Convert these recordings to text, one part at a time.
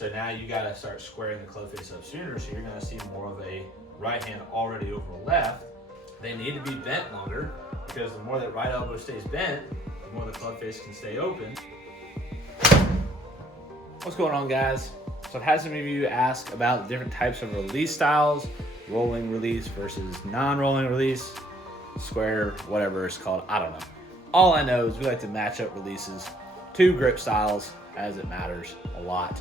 So now you got to start squaring the club face up sooner, so you're going to see more of a right hand already over left. They need to be bent longer, because the more that right elbow stays bent, the more the club face can stay open. What's going on, guys? So I've had some of you ask about different types of release styles, rolling release versus non-rolling release, square, whatever it's called, I don't know. All I know is we like to match up releases to grip styles, as it matters a lot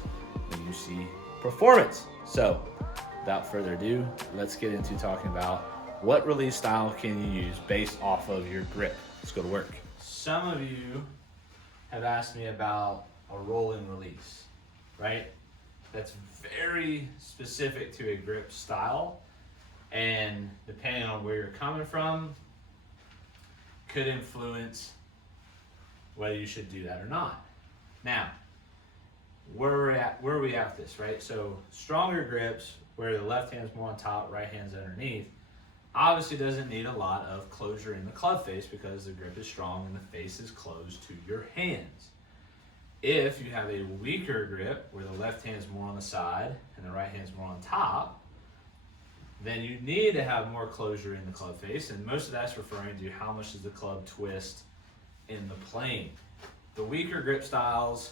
when you see performance. So without further ado, let's get into talking about what release style can you use based off of your grip. Let's go to work. Some of you have asked me about a rolling release, right? That's very specific to a grip style, and depending on where you're coming from, could influence whether you should do that or not. Now, where are we at this, right? So stronger grips, where the left hand's more on top, right hand's underneath, obviously doesn't need a lot of closure in the club face because the grip is strong and the face is closed to your hands. If you have a weaker grip, where the left hand's more on the side and the right hand's more on top, then you need to have more closure in the club face, and most of that's referring to how much does the club twist in the plane. The weaker grip styles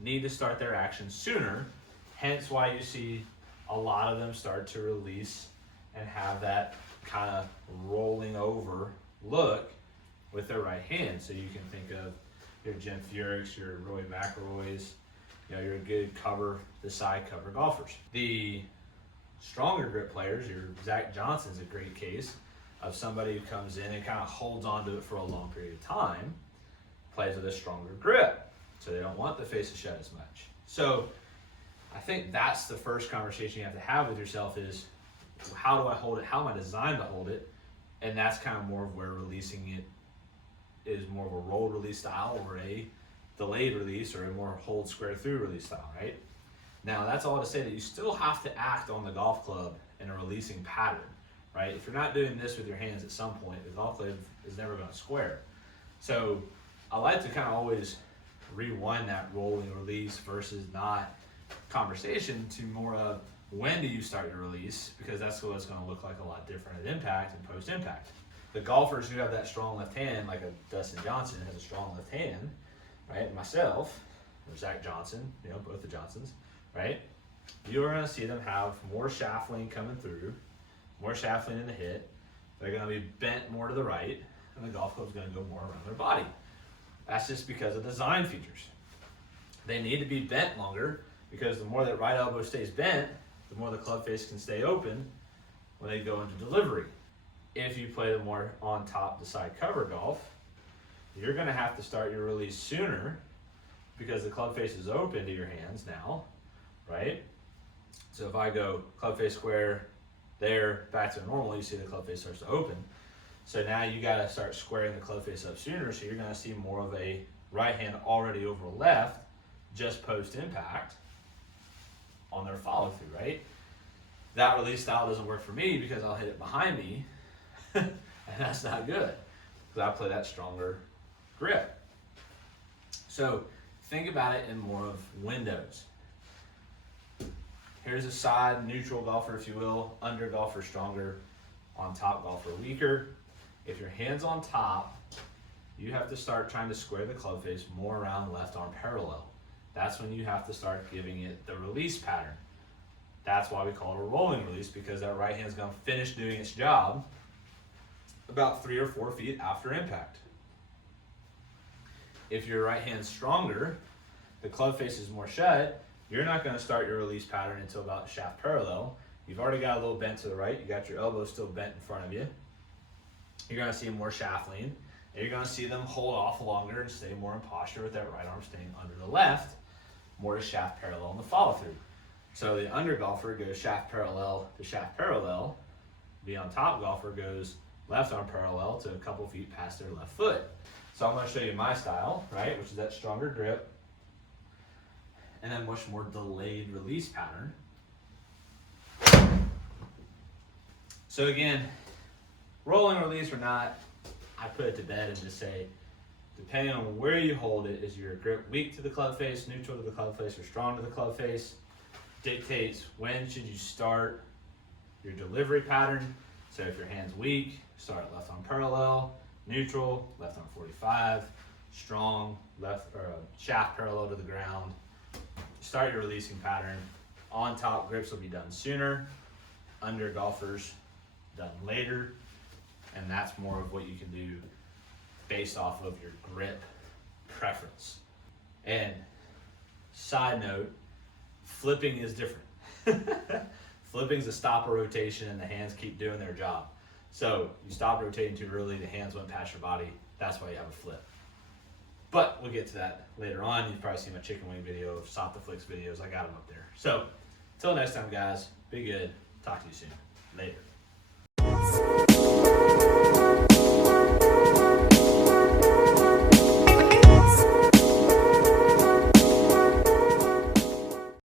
need to start their action sooner, hence why you see a lot of them start to release and have that kind of rolling over look with their right hand. So you can think of your Jim Furyk's, your Roy McIlroy's, your good the side cover golfers. The stronger grip players, your Zach Johnson's a great case of somebody who comes in and kind of holds on to it for a long period of time, plays with a stronger grip, so they don't want the face to shut as much. So I think that's the first conversation you have to have with yourself is, how do I hold it? How am I designed to hold it? And that's kind of more of where releasing it is more of a roll release style or a delayed release or a more hold square through release style, right? Now that's all to say that you still have to act on the golf club in a releasing pattern, right? If you're not doing this with your hands at some point, the golf club is never going to square. So I like to kind of always rewind that rolling release versus not conversation to more of when do you start your release, because that's what it's going to look like a lot different at impact and post impact. The golfers who have that strong left hand, like a Dustin Johnson has a strong left hand, right? And myself, or Zach Johnson, both the Johnsons, right? You're going to see them have more shaft lean coming through, more shaft lean in the hit. They're going to be bent more to the right, and the golf club's going to go more around their body. That's just because of design features. They need to be bent longer, because the more that right elbow stays bent, the more the club face can stay open when they go into delivery. If you play the more on top to side cover golf, you're going to have to start your release sooner because the club face is open to your hands now, right? So if I go club face square there, back to normal, you see the club face starts to open. So now you got to start squaring the club face up sooner, so you're going to see more of a right hand already over left just post impact on their follow through, right? That release style doesn't work for me because I'll hit it behind me, and that's not good because I play that stronger grip. So think about it in more of windows. Here's a side neutral golfer, if you will, under golfer stronger, on top golfer weaker. If your hand's on top, you have to start trying to square the club face more around left arm parallel. That's when you have to start giving it the release pattern. That's why we call it a rolling release, because that right hand's going to finish doing its job about 3 or 4 feet after impact. If your right hand's stronger, the club face is more shut, you're not going to start your release pattern until about shaft parallel. You've already got a little bent to the right. You got your elbow still bent in front of you. You're going to see more shaft lean. And you're going to see them hold off longer and stay more in posture with that right arm staying under the left, more to shaft parallel in the follow through. So the under golfer goes shaft parallel to shaft parallel. The on top golfer goes left arm parallel to a couple feet past their left foot. So I'm going to show you my style, right, which is that stronger grip and then much more delayed release pattern. So again, rolling release or not, I put it to bed and just say, depending on where you hold it, is your grip weak to the club face, neutral to the club face, or strong to the club face, dictates when should you start your delivery pattern. So if your hand's weak, start left arm parallel, neutral, left arm 45, strong, left or shaft parallel to the ground. Start your releasing pattern. On top grips will be done sooner, under golfers done later, and that's more of what you can do based off of your grip preference. And side note, flipping is different. Flipping's a stop of rotation and the hands keep doing their job. So you stop rotating too early, the hands went past your body, that's why you have a flip. But we'll get to that later on. You've probably seen my chicken wing video, stop the flicks videos, I got them up there. So until next time guys, be good, talk to you soon, later.